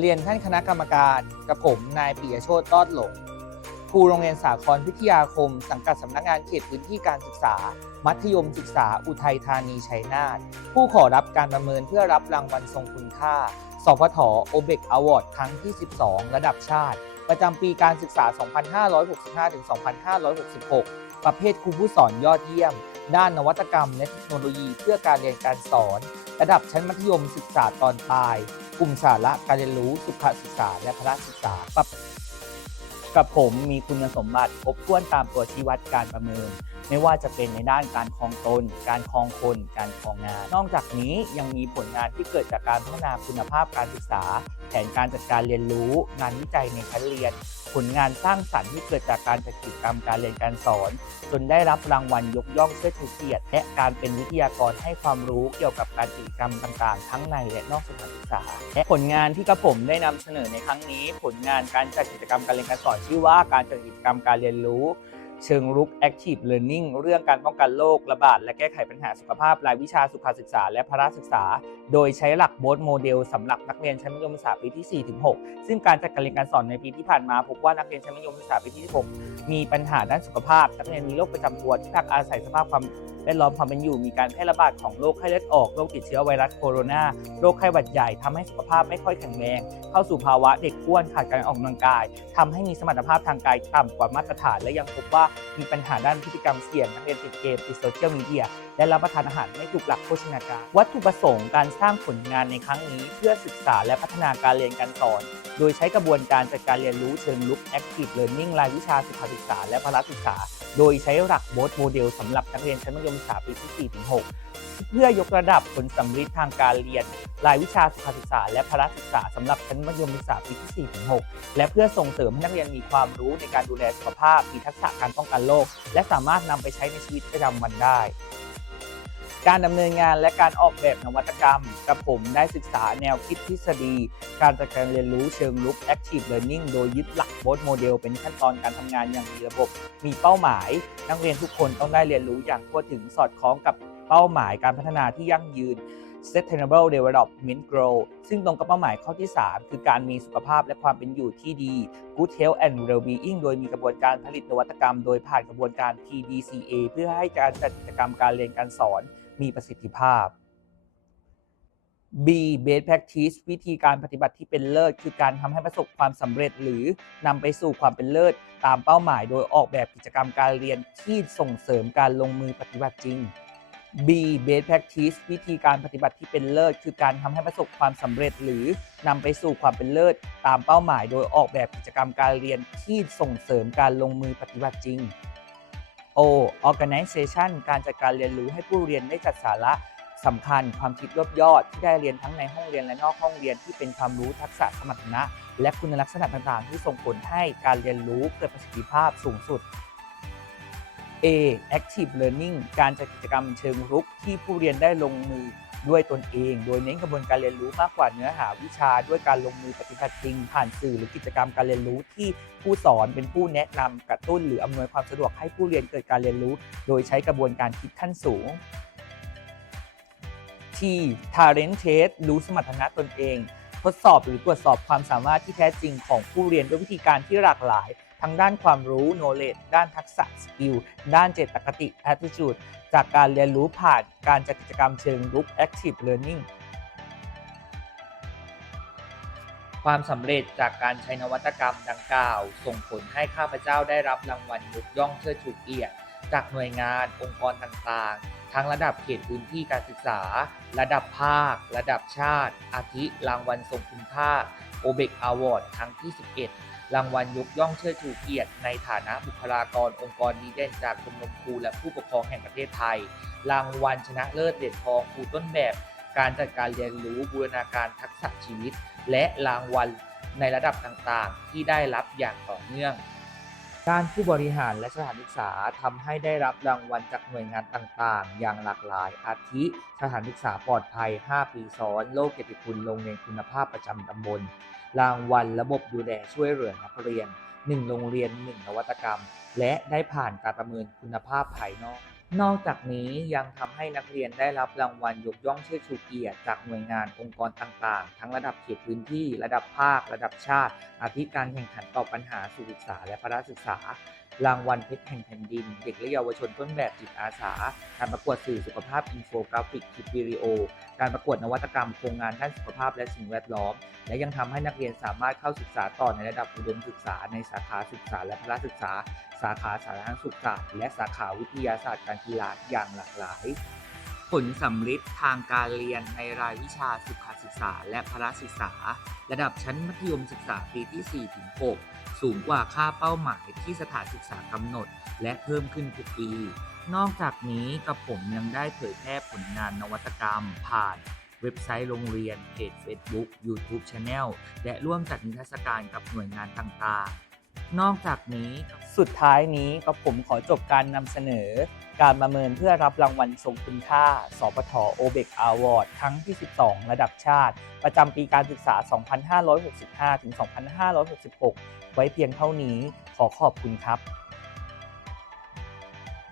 เรียนท่านคณะกรรมการกับผมนายปิยโชติรอดหลงครูโรงเรียนสาครพิทยาคม สังกัดสำนักงานเขตพื้นที่การศึกษา มัธยมศึกษาอุทัยธานีชัยนาทผู้ขอรับการประเมินเพื่อรับรางวัลทรงคุณค่าสพทโอเบกอวอร์ดครั้งที่ 12 ระดับชาติ ประจำปีการศึกษา 2565-2566 ประเภทครูผู้สอนยอดเยี่ยม ด้านนวัตกรรมและเทคโนโลยีเพื่อการเรียนการสอน ระดับชั้นมัธยมศึกษาตอนปลาย กลุ่มสาระการเรียนรู้สุขศึกษาและพละศึกษากับกับผมมีคุณสมบัติครบถ้วนตามตัวชี้วัดการประเมิน ไม่ว่าจะเป็นในด้านการครองตน การครองคน การครองงาน นอกจากนี้ยังมีผลงานที่เกิดจากการพัฒนาคุณภาพการศึกษา แผนการจัดการเรียนรู้ งานวิจัยในชั้นเรียน ผลงานสร้างสรรค์ที่เกิดจากการจัดกิจกรรมการเรียนการสอน จนได้รับรางวัลยกย่องเชิดชูเกียรติ และการเป็นวิทยากรให้ความรู้เกี่ยวกับการกิจกรรมต่างๆ ทั้งในและนอกสถานศึกษา และผลงานที่กระผมได้นำเสนอในครั้งนี้ ผลงานการจัดกิจกรรมการเรียนการสอนชื่อว่าการจัดกิจกรรมการเรียนรู้ เชิงรุก Active Learning เรื่องการป้องกันโรคระบาดและแก้ไขปัญหาสุขภาพรายวิชาสุขศึกษา และพละศึกษา โดยใช้หลักโบสโมเดลสำหรับนักเรียนชั้นมัธยมศึกษาปีที่ 4-6 ซึ่งการจัดการเรียนการสอนในปีที่ผ่านมาพบว่านักเรียนชั้นมัธยมศึกษาปีที่ 16 มีปัญหาด้านสุขภาพ นักเรียนมีโรคประจำตัวที่พักอาศัยสภาพความแวดล้อมความเป็นอยู่มีการแพร่ระบาดของโรคไข้เลือดออกโรคติดเชื้อไวรัสโคโรนาโรคไข้หวัดใหญ่ทำให้สุขภาพไม่ค่อยแข็งแรง เข้าสู่ภาวะเด็กอ้วนขาดการออกกำลังกายทำให้มีสมรรถภาพทางกายต่ำกว่ามาตรฐาน และยังพบว่ามีปัญหาด้านพฤติกรรมเสี่ยงนักเรียนติดเกมติดโซเชียลมีเดียและรับประทานอาหารไม่ถูกหลักโภชนาการ วัตถุประสงค์การสร้างผลงานในครั้งนี้ เพื่อศึกษาและพัฒนาการเรียนการสอน โดยใช้กระบวนการจัดการเรียนรู้เชิงลุก Active Learning รายวิชาสุขศึกษา และพละศึกษา โดยใช้หลักโบสโมเดลสำหรับนักเรียนชั้นมัธยมศึกษาปีที่4-6เพื่อยกระดับผลสำฤทธิ์ทางการเรียน รายวิชาสุขศึกษา และพละศึกษาสำหรับชั้นมัธยมศึกษาปีที่4-6และเพื่อส่งเสริมให้นักเรียนมีความรู้ในการดูแลสุขภาพ มีทักษะการป้องกันโรคและสามารถนำไปใช้ในชีวิตประจำวันได้ การดำเนินงานและการออกแบบนวัตกรรมกับผมได้ศึกษาแนวคิดทฤษฎี การจัดการเรียนรู้เชิงลุก Active Learning โดยยึดหลักโบสโมเดล เป็นขั้นตอนการทำงานอย่างมีระบบ มีเป้าหมาย นักเรียนทุกคนต้องได้เรียนรู้อย่างทั่วถึงสอดคล้องกับ เป้าหมายการพัฒนาที่ยั่งยืน Sustainable Development Goal ซึ่งตรงกับเป้าหมายข้อที่ 3 คือการมีสุขภาพและความเป็นอยู่ที่ดี Good Health and Well-being โดยมีกระบวนการผลิตนวัตกรรม โดยผ่านกระบวนการ PDCA เพื่อให้การจัดกิจกรรมการเรียนการสอนมีประสิทธิภาพ B best practice วิธีการปฏิบัติที่เป็นเลิศ คือการทำให้ประสบความสำเร็จหรือนำไปสู่ความเป็นเลิศ ตามเป้าหมาย โดยออกแบบกิจกรรมการเรียนที่ส่งเสริมการลงมือปฏิบัติจริง B best practice วิธีการปฏิบัติที่เป็นเลิศ คือการทำให้ประสบความสำเร็จหรือนำไปสู่ความเป็นเลิศ ตามเป้าหมายโดยออกแบบกิจกรรมการเรียนที่ส่งเสริมการลงมือปฏิบัติจริง O organization การจัดการเรียนรู้ให้ผู้เรียนได้จัดสาระสำคัญความคิดรวบยอด ที่ได้เรียนทั้งในห้องเรียนและนอกห้องเรียนที่เป็นความรู้ทักษะสมรรถนะ และคุณลักษณะต่างๆ ที่ส่งผลให้การเรียนรู้เกิดประสิทธิภาพสูงสุด A active learning การจัดกิจกรรมเชิงรุกที่ผู้เรียนได้ลงมือด้วยตนเอง โดยเน้นกระบวนการเรียนรู้มากกว่าเนื้อหาวิชา ด้วยการลงมือปฏิบัติจริง ผ่านสื่อหรือกิจกรรมการเรียนรู้ที่ผู้สอนเป็นผู้แนะนำกระตุ้นหรืออำนวยความสะดวกให้ผู้เรียนเกิดการเรียนรู้ โดยใช้กระบวนการคิดขั้นสูง T talent test รู้สมรรถนะตนเอง ทดสอบหรือตรวจสอบความสามารถที่แท้จริงของผู้เรียนด้วยวิธีการที่หลากหลาย ทั้งด้านความรู้ knowledge ด้านทักษะ skill ด้านเจตคติ attitude จากการเรียนรู้ผ่านการจัดกิจกรรมเชิงรุก active learning ความสำเร็จจากการใช้นวัตกรรมดังกล่าว ส่งผลให้ข้าพเจ้าได้รับรางวัลยกย่องเชิดชูเกียรติจากหน่วยงานองค์กรต่างๆ ทั้งระดับเขตพื้นที่การศึกษา ระดับภาค ระดับชาติ อาทิรางวัลทรงคุณค่าโอเบกอวอร์ดครั้งที่ 11 รางวัลยกย่องเชิดชูเกียรติ ในฐานะบุคลากรองค์กรดีเด่นจากชมรมครูและผู้ปกครองแห่งประเทศไทย รางวัลชนะเลิศเหรียญทองครูต้นแบบ การจัดการเรียนรู้บูรณาการทักษะชีวิต และรางวัลในระดับต่างๆ ที่ได้รับอย่างต่อเนื่อง ด้านผู้บริหารและสถานศึกษาทำให้ได้รับรางวัลจากหน่วยงานต่างๆ อย่างหลากหลาย อาทิ สถานศึกษาปลอดภัย 5 ปีซ้อน โลกเกียรติคุณโรงเรียนคุณภาพประจำตำบล รางวัลระบบดูแลช่วยเหลือนักเรียน 1 โรงเรียน 1 นวัตกรรม และได้ผ่านการประเมินคุณภาพภายนอก นอกจากนี้ยังทำให้นักเรียนได้รับรางวัลยกย่องเชิดชูเกียรติจากหน่วยงานองค์กรต่างๆ ทั้งระดับเขตพื้นที่ ระดับภาค ระดับชาติอาทิการแข่งขันต่อปัญหาสุขศึกษาและพระศึกษา รางวัลเพชรแห่งแผ่นดิน เด็กและเยาวชนต้นแบบจิตอาสา การประกวดสื่อสุขภาพอินโฟกราฟิกคลิปวิดีโอ การประกวดนวัตกรรมโครงงานด้านสุขภาพและสิ่งแวดล้อม และยังทำให้นักเรียนสามารถเข้าศึกษาต่อในระดับอุดมศึกษา ในสาขาศึกษาและพละศึกษา สาขาสาธารณสุขศาสตร์และสาขาวิทยาศาสตร์การกีฬาอย่างหลากหลาย ผลสำฤทธิ์ทางการเรียนในรายวิชาสุขศึกษาและพละศึกษา ระดับชั้นมัธยมศึกษาปีที่4ถึง6 สูงกว่าค่าเป้าหมายที่สถานศึกษากำหนด และเพิ่มขึ้นทุกปี นอกจากนี้กับผมยังได้เผยแพร่ผลงานนวัตกรรม ผ่านเว็บไซต์โรงเรียนเพจ Facebook YouTube Channel และร่วมจัดนิทรรศการกับหน่วยงานต่างๆ นอกจากนี้สุดท้ายนี้กับผมขอจบการนำเสนอ การประเมินเพื่อรับรางวัลทรงคุณค่า สปทโอเบกอาวอร์ดครั้งที่ 12 ระดับชาติ ประจำปีการศึกษา 2565-2566 ไว้เพียงเท่านี้ขอขอบคุณครับ